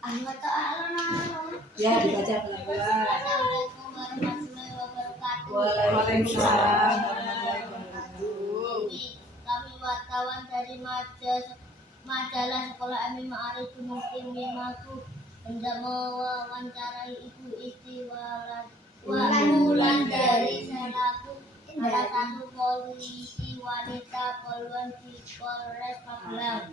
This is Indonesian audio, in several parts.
Ya, dibaca pelan-pelan. Assalamualaikum warahmatullahi wabarakatuh. Waalaikumsalam warahmatullahi wabarakatuh. Kami wartawan dari majalah Sekolah Amin Ma'arif Muslim Mimaku hendak mewawancarai Ibu Wulan dari selaku salah satu polisi wanita poluan di Polres Magelang.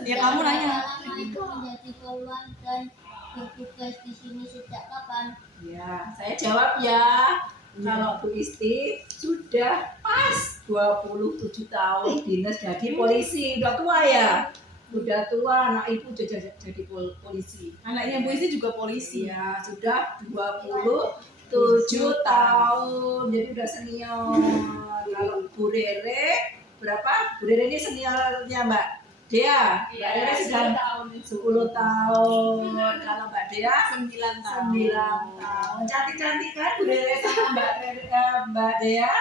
Ya kamu nanya. Itu menjadi poluan dan bertugas di sini sejak kapan? Ya, saya jawab ya. Kalau Bu Isti sudah pas 27 tahun dinas jadi polisi, udah tua ya. Udah tua, anak ibu jadi polisi. Anaknya Bu Isti juga polisi. Ya, sudah 27 tahun, jadi udah senior. Kalau Bu Rere berapa? Bu Rere ini seniornya Mbak Dea. Mbak Rere sudah 10 tahun. Kalau Mbak Dea 9 tahun. 9 tahun. Cantik-cantik kan Bu Rere sama Mbak Dea?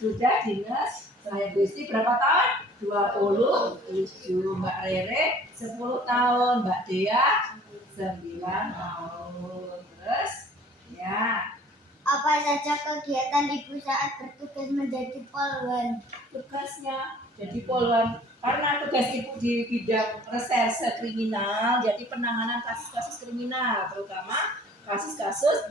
Sudah dinas. Saya Bu Isti berapa tahun? 27. Mbak Rere 10 tahun. Mbak Dea 9 tahun. Terus ya. Apa saja kegiatan Ibu saat bertugas menjadi poluan? Tugasnya jadi poluan karena tugas ibu di bidang reserse kriminal, jadi penanganan kasus-kasus kriminal, terutama kasus-kasus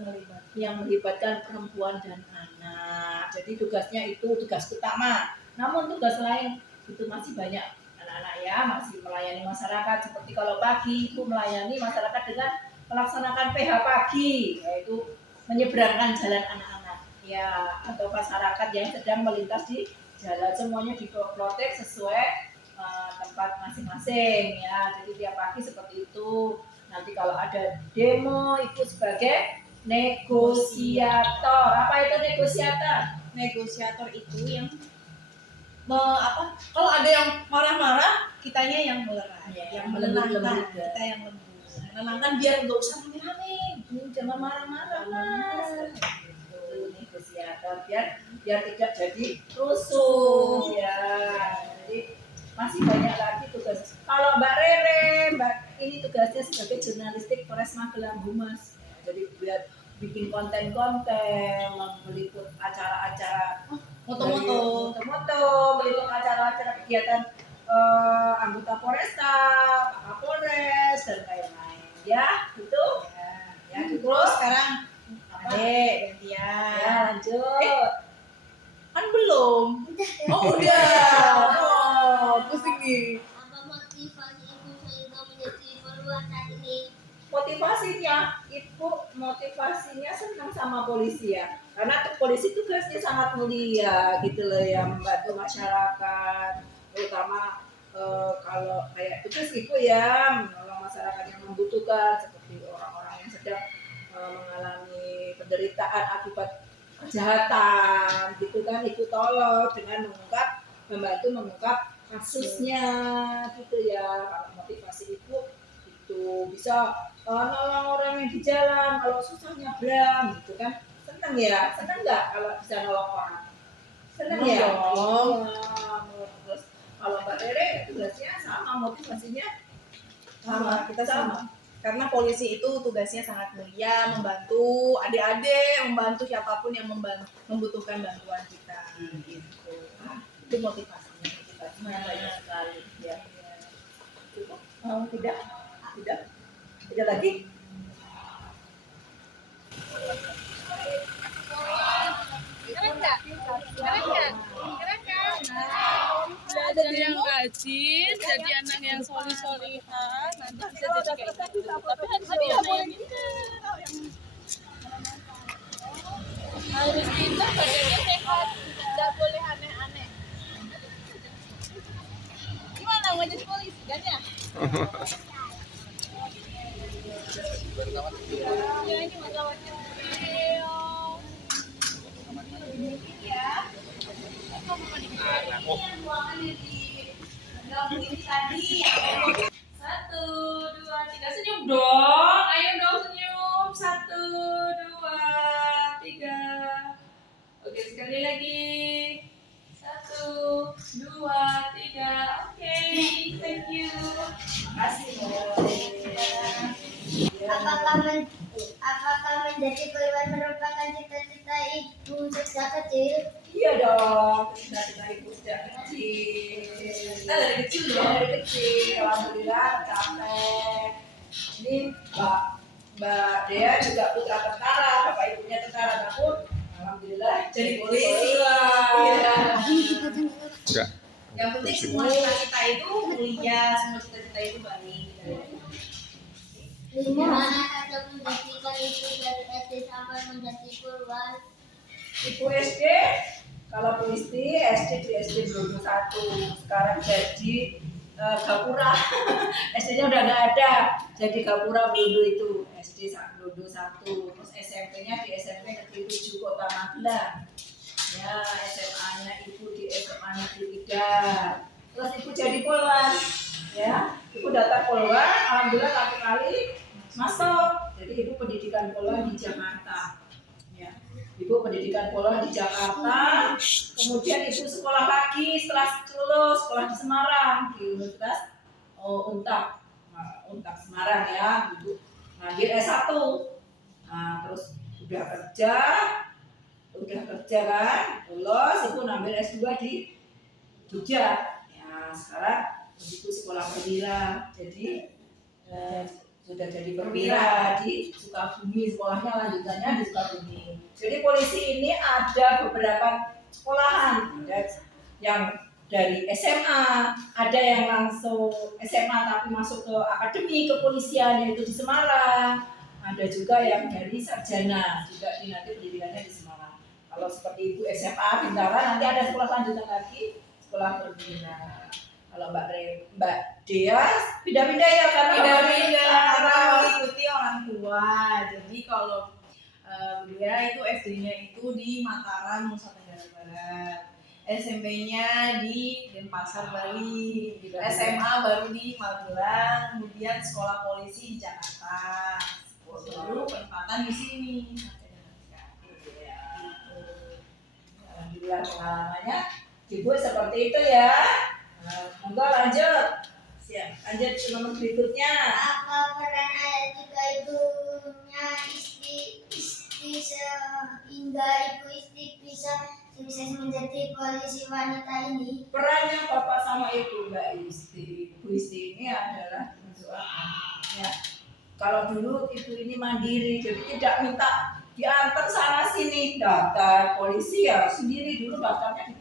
yang melibatkan perempuan dan anak. Jadi tugasnya itu tugas utama. Namun tugas lain itu masih banyak anak-anak ya, masih melayani masyarakat. Seperti kalau pagi ibu melayani masyarakat dengan melaksanakan PH pagi, yaitu menyeberangkan jalan anak-anak ya, atau masyarakat yang sedang melintas di jalan, semuanya diprotek sesuai tempat masing-masing ya. Jadi tiap pagi seperti itu. Nanti kalau ada demo ikut sebagai negosiator. Apa itu negosiator? Negosiator itu yang kalau ada yang marah-marah, kitanya yang melerai, Ya, yang menenangkan, lembut. kita yang lembut. Menenangkan biar nggak usah rame-rame. Jangan marah-marah mas. Itu negosiator biar tidak jadi rusuh ya. Jadi masih banyak lagi tugas. Kalau Mbak Rere, ini tugasnya sebagai jurnalistik Polres Magelang Humas. Jadi biar bikin konten-konten, meliput acara-acara Moto-moto. meliput acara-acara kegiatan anggota Polresta, Pak Kapolres dan lain-lain. Ya, gitu. Ya, Terus sekarang Ade, gantian. Ya, lanjut. Kan belum. Oh udah. Oh pusing nih. Apa motivasi Ibu sehingga menjadi poluan saat ini? Motivasinya senang sama polisi ya, karena polisi tugasnya sangat mulia gitu loh ya, membantu masyarakat, terutama kalau kayak tugas ibu ya, menolong masyarakat yang membutuhkan seperti orang-orang yang sedang mengalami penderitaan akibat kejahatan gitu kan, ibu tolong dengan membantu mengungkap kasusnya gitu ya. Kalau motivasi ibu itu bisa nolong orang yang di jalan kalau susah nyebrang gitu kan, seneng ya, seneng nggak kalau bisa nolong orang? Seneng ya. Terus kalau Mbak Rere tugasnya sama, motivasinya Sama, kita sama. Karena polisi itu tugasnya sangat mulia, membantu adik-adik, membantu siapapun yang membutuhkan bantuan kita. Gitu. Itu motivasinya. banyak sekali ya. Cukup? Tidak lagi? Keren nggak? Belajar yang rajin, jadi anak yang solih-solihan, nanti bisa jadi kayak gitu. Tapi harus jadi anak yang pintar. Harus pintar, badannya sehat, tidak boleh aneh-aneh. Gimana mau jadi polisi kan ya? Ya ini makawatnya. Satu, dua, tiga, senyum dong. Ayo dong senyum. Satu, dua, tiga. Oke, sekali lagi. Satu, dua, tiga. Oke. menjadi polwan merupakan cita-cita ibu sejak kecil. Iya dong, cita-cita ibu sejak kecil. Kita dari kecil Iya, loh. dari kecil, alhamdulillah capek. Ini Mbak Dea juga putra tentara, bapak ibunya tentara, namun alhamdulillah Jadi polisi. Iya. Enggak. Yang penting semua cita-cita itu mulia, semua cita-cita itu baik. Gimana saja menjadikan ibu dari SD sampai menjadi polwan? Ibu SD, kalau Bu Isti, SD Brodo 1, sekarang jadi Gapura. SD-nya udah nggak ada, jadi Gapura Brodo itu, SD Brodo 1, terus SMP-nya di SMP Negeri 7 Kota Magelang. Ya, SMA-nya ibu di SMA Negeri 3. Terus ibu jadi polwan, ya, ibu daftar polwan, alhamdulillah satu kali masuk. Jadi ibu pendidikan polwan di Jakarta. Ya. Ibu pendidikan polwan di Jakarta, kemudian ibu sekolah lagi setelah lulus sekolah di Semarang di Universitas Untak, Untak Semarang ya, ibu ngambil S1. Nah, terus udah kerja kan, lulus, ibu ngambil S2 di Jogja. Ya, sekarang ibu sekolah perwira, jadi sudah jadi perwira di Sukabumi, sekolahnya lanjutannya di Sukabumi. Jadi polisi ini ada beberapa sekolahan, ada yang dari SMA, ada yang langsung SMA tapi masuk ke akademi kepolisian yaitu di Semarang, ada juga yang dari sarjana juga nanti pendidikannya di Semarang. Kalau seperti ibu SMA Bintara nanti ada sekolah lanjutan lagi, sekolah perwira. Kalau Mbak Dea pindah-pindah ya karena Pindah-pindah karena mengikuti orang tua. Jadi kalau dia itu SD-nya itu di Mataram, Nusa Tenggara Barat. SMP-nya di Denpasar, Bali. SMA baru di Magelang, kemudian sekolah polisi di Jakarta. Baru penempatan di sini. Alhamdulillah pengalamannya ibu seperti itu ya. Monggo lanjut. Siap. Lanjut ke nomor berikutnya. Apa peran ayah jika ibunya istri sehingga ibu istri bisa sukses menjadi polisi wanita ini? Perannya bapak sama ibu Mbak Isti. Ibu Isti ini adalah mendoakan. Ya. Kalau dulu ibu ini mandiri, jadi tidak minta diantar sana sini. Daftar polisi ya sendiri, dulu daftarnya di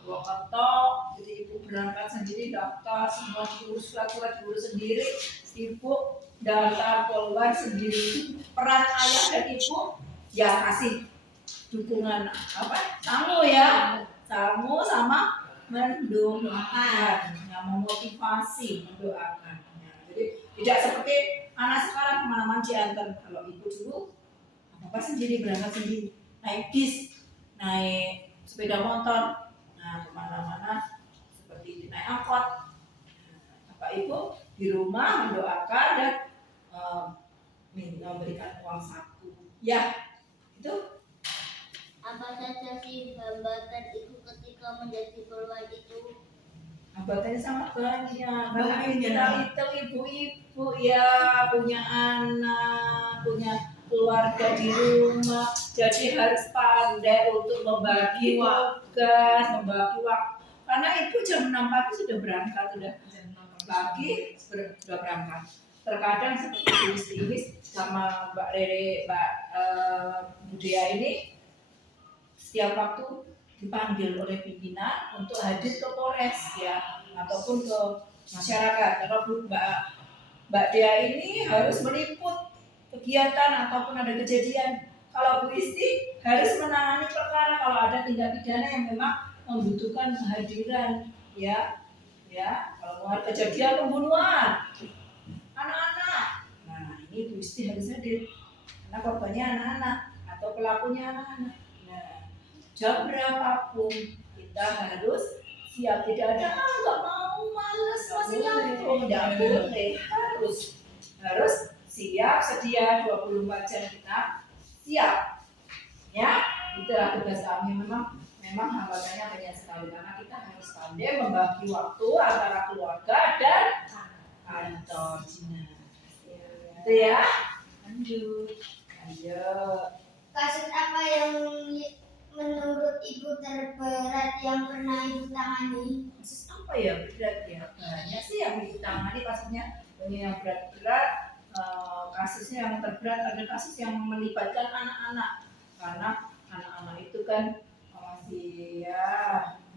Purwokerto, jadi ibu berangkat sendiri, daftar semua diurus, surat diurus sendiri, ibu daftar polwan sendiri. Peran ayah dan ibu ya kasih dukungan sangu sama mendoakan, yang memotivasi, mendoakan. Nah, jadi tidak seperti anak sekarang kemana-mana diantar. Kalau ibu dulu apa sendiri, berangkat sendiri, naik bis, naik sepeda motor. Nah, kemana-mana seperti naik angkot. Bapak Ibu di rumah mendoakan dan memberikan uang saku. Ya, itu. Apa saja sih hambatan ibu ketika menjadi polwan itu? Hambatannya sangat banyak. Karena Banyak. kita itu ibu-ibu ya, punya anak, punya keluarga di rumah, jadi harus pandai untuk membagi tugas, membagi waktu. Karena ibu jam 6 pagi sudah berangkat, sudah berangkat. Terkadang seperti ini sama Mbak Rere, Mbak Budia ini setiap waktu dipanggil oleh pimpinan untuk hadir ke Polres ya, ataupun ke masyarakat. Karena Mbak Dea ini harus meliput kegiatan ataupun ada kejadian. Kalau Bu Isti harus menangani perkara kalau ada tindak pidana yang memang membutuhkan kehadiran ya. Kalau ada kejadian pembunuhan anak-anak, nah ini Bu Isti harus hadir karena korbannya anak-anak atau pelakunya anak-anak. Nah, jam berapapun kita harus siap. Tidak ada nggak mau, males, masih ngantuk, tidak boleh, harus siap, sedia 24 jam kita siap. Ya, itulah tugas kami. Memang hambatannya banyak sekali karena kita harus pandai membagi waktu antara keluarga dan kantor. Itu ya. Lanjut. Iya. Kasus apa yang menurut Ibu terberat yang pernah Ibu tangani? Kasus apa ya berat ya? Banyak sih yang ditangani kasusnya. Banyak yang berat-berat. Kasusnya yang terberat ada kasus yang melibatkan anak-anak. Karena anak-anak itu kan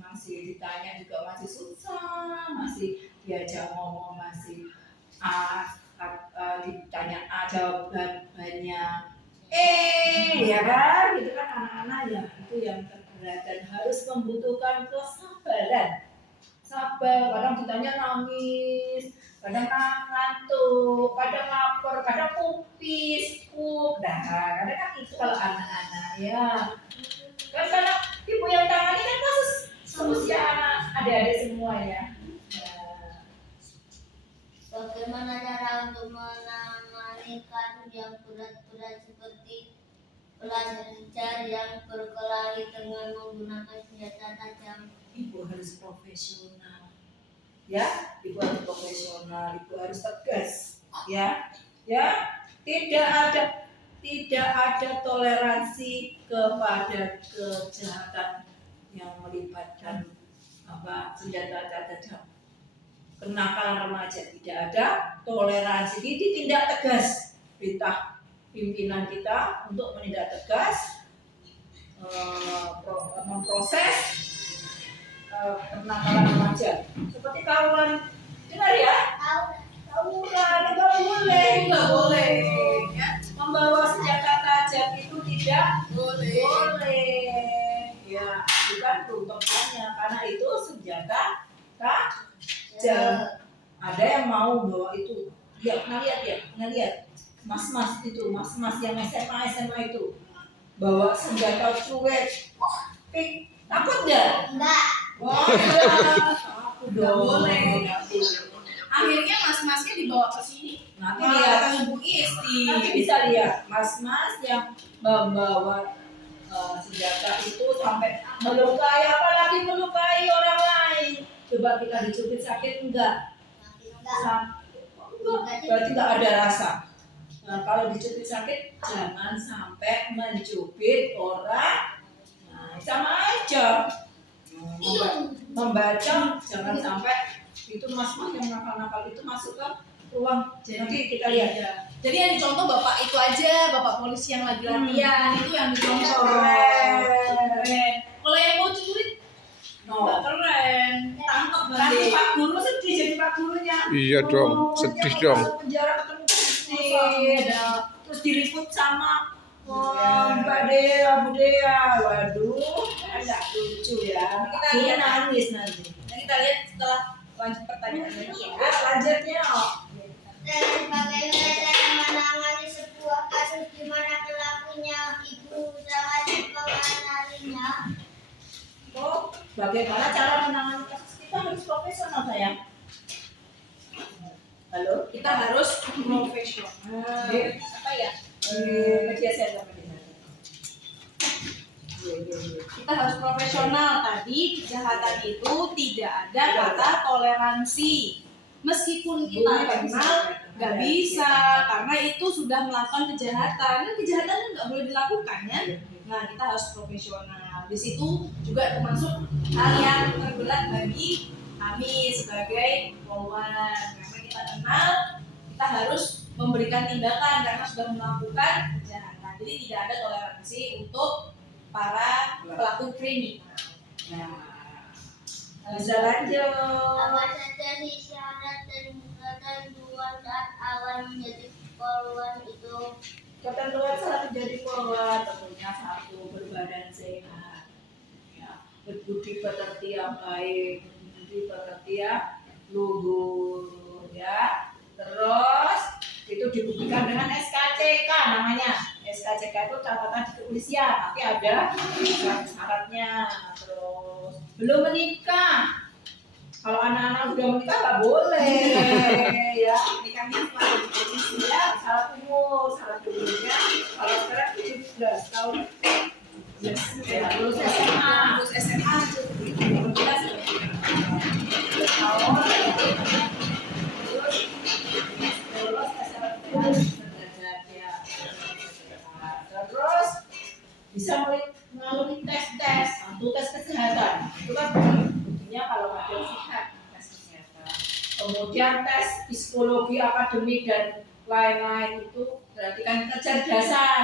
masih ditanya juga masih susah, masih diajak ngomong masih ditanya jawabannya ya kan, gitu kan anak-anak ya itu yang terberat dan harus membutuhkan kesabaran. Sabar, kadang ditanya nangis, kadang ngantuk, kadang lapar, kadang pupis, nah kadang kan itu kalau anak-anak ya. Kan karena ibu yang tangani kan kasus seusia adik-adik semua ya. Bagaimana cara untuk menangani kasus yang berat-berat seperti pelajar yang berkelahi dengan menggunakan senjata tajam? Ibu harus profesional, ya. Ibu harus profesional, ibu harus tegas, ya. Tidak ada toleransi kepada kejahatan yang melibatkan senjata tajam. Kenakalan remaja tidak ada toleransi, ditindak tegas. Perintah pimpinan kita untuk menindak tegas, memproses kenakalan remaja. Seperti kawan, dengar ya? Tawuran nggak boleh. Ya. Membawa senjata tajam itu tidak boleh. Ya, bukan peruntukannya karena itu senjata tajam. Ada yang mau bawa itu. Ya, pernah lihat. Mas-mas yang SMA itu bawa senjata cuek. Takut nggak? Enggak. Wah, takut dong. boleh. Akhirnya mas-masnya dibawa ke sini. Nanti Malah lihat. kata Ibu Isti. Nanti bisa lihat mas-mas yang membawa senjata itu sampai melukai, apalagi melukai orang lain. Coba kita dicubit sakit enggak? Enggak. Berarti enggak ada rasa. Nah, kalau dicubit sakit jangan sampai mencubit orang. Nah, sama aja. Membaca jangan sampai itu mas-mas yang nakal-nakal itu masuk ke ruang. Nanti kita lihat ya. Jadi yang dicontoh bapak itu aja, bapak polisi yang lagi latihan itu yang dicontoh. Keren. Kalau yang mau curi, nggak keren. Tangkap Nanti nanti. Pak Guru sedih jadi Pak Gurunya. Iya dong, sedih dia dong. masuk penjara ketemu terus diliput sama Mbak Dea, Bu Dea. Waduh, agak lucu ya. Dia nangis nanti. Nah, kita lihat setelah lanjut pertanyaan lagi ya. Lanjutnya. Dan bagaimana cara menangani sebuah kasus di mana pelakunya Ibu sangat mengenalinya? Oh, bagaimana cara menangani kasus kita harus profesional sayang. Halo, Kita harus profesional. Apa ya? media center. Kita harus profesional. Tadi kejahatan itu tidak ada kata toleransi. Meskipun kita kenal, nggak bisa karena itu sudah melakukan kejahatan. Dan kejahatan kan nggak boleh dilakukan ya. Nah, kita harus profesional. Di situ juga termasuk hal yang terberat bagi kami sebagai polwan. Karena kita kenal, kita harus memberikan tindakan karena sudah melakukan kejahatan. Jadi tidak ada toleransi untuk para pelaku kriminal. Nah, bisa lanjut. Apa saja sih syarat dan ketentuan saat awal menjadi polwan itu? Ketentuan saat menjadi polwan tentunya satu, berbadan sehat, ya, berbudi pekerti yang baik, berbudi pekerti yang luhur, ya. Terus itu dibuktikan dengan SKCK namanya. SKCK itu catatan di kepolisian, nanti ada syaratnya. Terus belum menikah. Kalau anak-anak sudah menikah nggak boleh, ya. Nikahnya setelah jadi polisi, ya. Syarat umurnya kalau sekarang 17 tahun. Yes. Ya, lulus SMA. Lulus SMA Lulus SMA. pastinya kalau ada sehat tes kesehatan. Kemudian tes psikologi, akademik dan lain-lain itu berarti kan kecerdasan.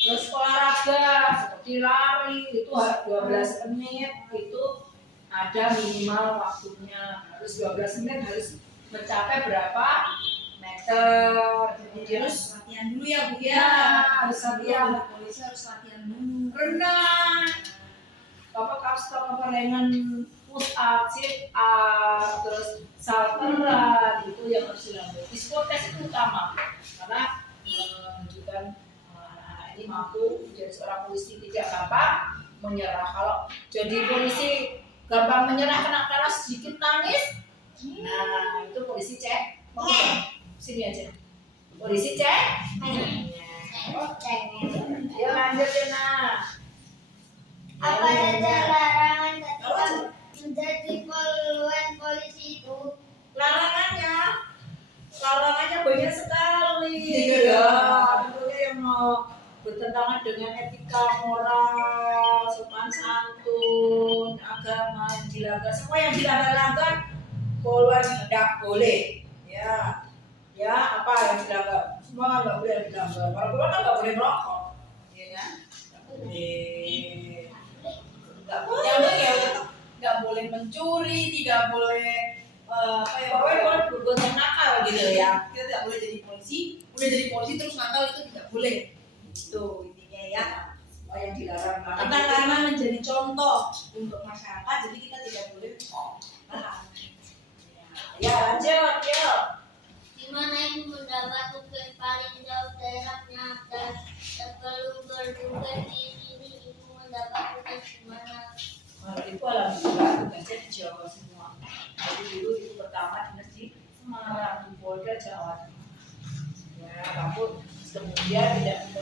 Terus olahraga seperti lari itu harus 12 menit itu ada minimal waktunya, harus 12 menit harus mencapai berapa meter. Jadi harus latihan dulu ya Bu Ya, harus latihan. Polisi harus latihan dulu. Renang, kapal dengan push up, sit up, terus salteran itu yang harus dilakukan. Psikotes itu utama karena menunjukkan anak-anak ini mampu menjadi seorang polisi tidak gampang menyerah. Kalau jadi polisi gampang menyerah karena sedikit nangis, nah itu polisi cek. Sini aja. Polisi cek. Ya lanjut ya nah. Apa saja larangan ketika menjadi poluan polisi itu? Larangannya banyak sekali. Ya, tentunya yang mau bertentangan dengan etika moral, sopan santun, agama yang dilanggar, semua yang dilanggar poluan tidak boleh. Ya apa yang dilanggar? Semua kan nggak boleh dilanggar. Kalau poluan kan nggak boleh merokok, ya kan? Nggak boleh. Nggak boleh. Ya nggak boleh mencuri, tidak boleh Pokoknya berbuat yang nakal gitu ya. kita tidak boleh jadi polisi. Udah jadi polisi terus nakal itu tidak boleh. Itu intinya ya. Semua yang dilarang. Kita karena menjadi contoh untuk masyarakat, jadi kita tidak boleh Ya lanjut, yuk. Di mana yang mendapat tugas paling jauh jaraknya dan sebelum bertugas di sini ibu mendapat tugas di mana? Itu alhamdulillah tugasnya di Jawa semua. Jadi dulu itu pertama dinas di Semarang, di Polda Jawa Tengah. Ya, kamu kemudian tidak di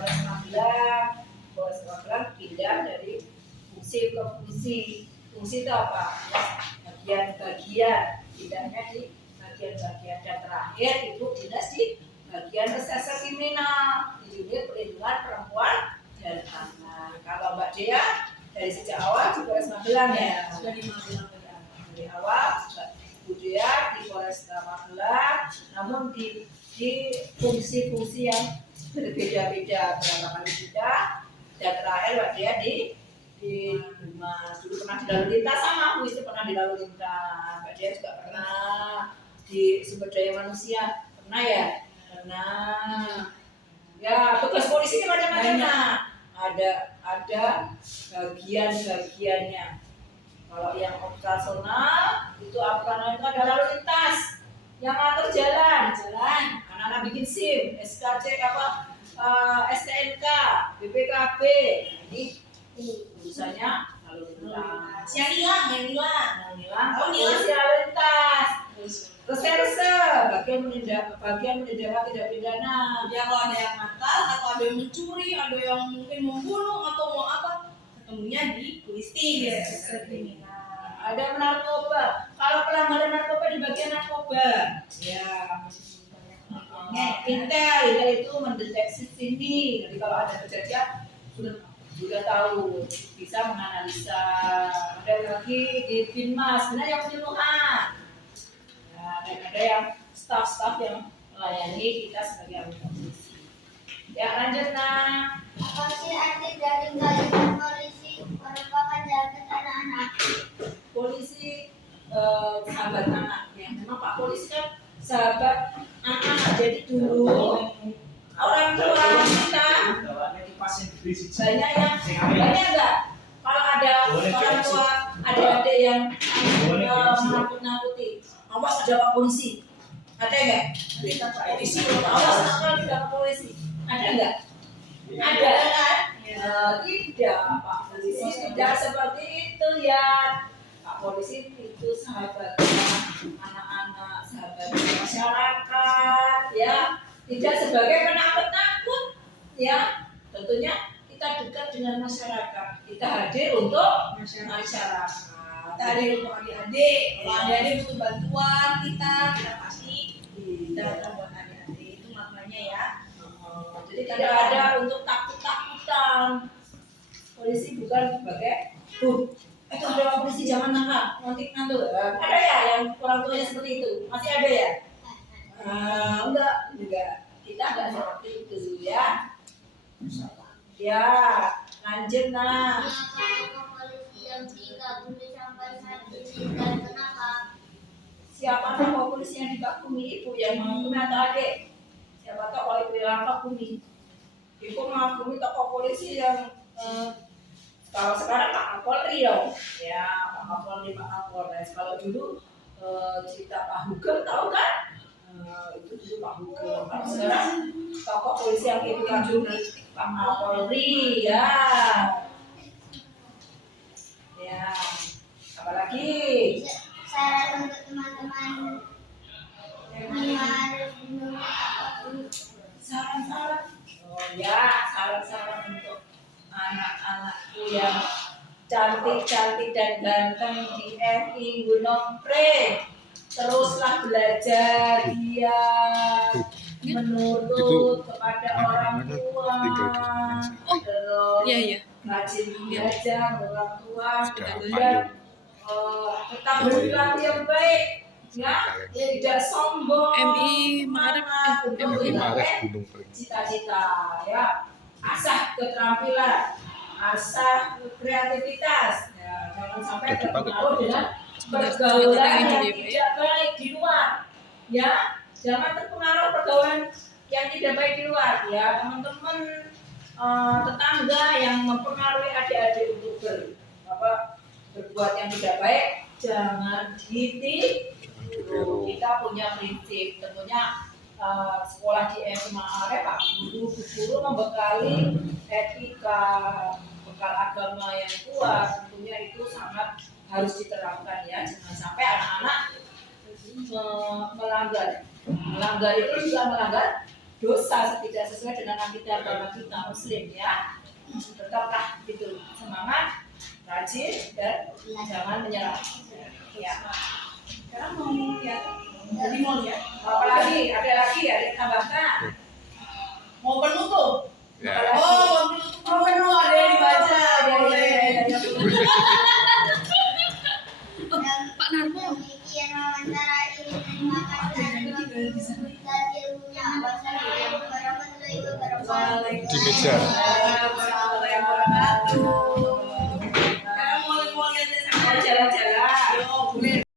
Polres Magelang pindah dari fungsi ke fungsi. Fungsi itu apa? Ya, bagian-bagian, pindahnya di bagian-bagian dan terakhir itu dinas di bagian reserse kriminal di unit perlindungan perempuan dan anak. Kalau Mbak Dea dari sejak awal di Polres Magelang ya, sudah di Magelang dari awal Bu Dea di Polres Magelang, namun di fungsi-fungsi yang berbeda-beda, berapa kali pindah dan terakhir Mbak Dea di Humas. Dulu pernah di lalu lintas sama Bu itu pernah di lalu lintas. Mbak Dea juga pernah di sumber daya manusia, pernah ya? Pernah. Ya, tugas polisi ini macam-macam. Nah, ada bagian-bagiannya. Kalau yang operasional itu apa namanya? Itu ada lalu lintas, yang ngatur jalan, anak-anak bikin SIM, SKC STNK, BPKB. Ini urusannya lalu lintas. yang hilang. Polisi lalu lintas. Reserse, bagian penindakan tidak pidana. Ya kalau ada yang nakal atau ada yang mencuri, ada yang mungkin membunuh atau mau apa, ketemunya di polisi ya, kriminal. Ada narkoba. Kalau pelanggaran narkoba di bagian narkoba. Ya. Intel itu mendeteksi sini. Jadi kalau ada kejadian sudah tahu, bisa menganalisa. Ada lagi di Binmas, sebenarnya yang penyuluhan. Dan ada yang staff yang melayani kita sebagai anggota polisi. Ya lanjut nah. Apa sih arti dari kalimat polisi merupakan jaga anak-anak? Polisi sahabat anak ya. Memang Pak Polisi kan sahabat anak. Jadi dulu orang tua kita banyak enggak? Kalau ada orang tua adik-adik yang menakut-nakuti, awas ada Pak Polisi, ada enggak? Nanti Pak Polisi, awas nakal tidak Pak Polisi, ada enggak? Ada kan? Tidak, Pak Polisi tidak seperti itu ya. Pak Polisi itu sahabatnya anak-anak, sahabatnya masyarakat, ya. Tidak sebagai penakut-nakut, ya. Tentunya kita dekat dengan masyarakat. Kita hadir untuk masyarakat. Kita hadir untuk adik-adik. Kalau adik-adik butuh bantuan kita pasti datang buat adik-adik. Itu maknanya ya. Jadi tidak ada untuk takut-takutan. Polisi bukan sebagai itu ada polisi zaman nakal, ngontik ngantuk. Ada ya yang orang tuanya seperti itu? Masih ada ya? Enggak. Kita enggak seperti itu ya. Ya, lanjut nah. Siapa polisi yang dikagumi sampai saat ini dan kenapa? Siapa tokoh polisi yang dikagumi ibu yang menghakimi atau adik? Siapa tokoh itu yang kagumi? Ibu menghakimi tokoh polisi yang kalau sekarang Pak Kapolri dong, ya Pak Kapolri, Pak Kapolres. Kalau dulu cerita Pak Hugeng tahu kan? Itu dulu Pak Hugeng. Kalau sekarang tokoh polisi yang itu Pak Kapolri, ya. Ya, apalagi Saran untuk teman-teman yang harus minum saran-saran. Oh ya, saran-saran untuk anak-anakku yang cantik-cantik dan ganteng di MI Gunung Pre. Teruslah belajar dia menurut kepada orang tua. Terus Iya. rajin belajar orang tua dan tetap berperilaku yang baik. Ya, tidak sombong. MI Maret, untuk MI Maret mencapai Gunung Pring. cita-cita ya, asah keterampilan, asah kreativitas ya, jangan sampai terpengaruh dengan pergaulan yang tidak baik di luar ya, jangan terpengaruh pergaulan yang tidak baik di luar ya teman-teman. Tetangga yang mempengaruhi adik-adik untuk berbuat yang tidak baik jangan ditiru. Kita punya prinsip tentunya. Sekolah di SMA Arep, Pak guru membekali etika, bekal agama yang kuat, tentunya itu sangat harus diterapkan ya. Jangan sampai anak-anak melanggar itu juga melanggar dosa tidak sesuai dengan akidah agama kita Muslim ya. Tetaplah itu semangat, rajin dan jangan menyerah ya. Sekarang mau lihat dari mall ya. Apalagi ada tambahkan. Mau penutup? Ya. Oh, mau penutup ada yang dibaca. Pak Narmo. demikian wawancara ini. Terima kasih dan ilmunya. Wassalamualaikum warahmatullahi wabarakatuh. Di meja. Warahmatullahi wabarakatuh. Sekarang mau lihat jalan-jalan.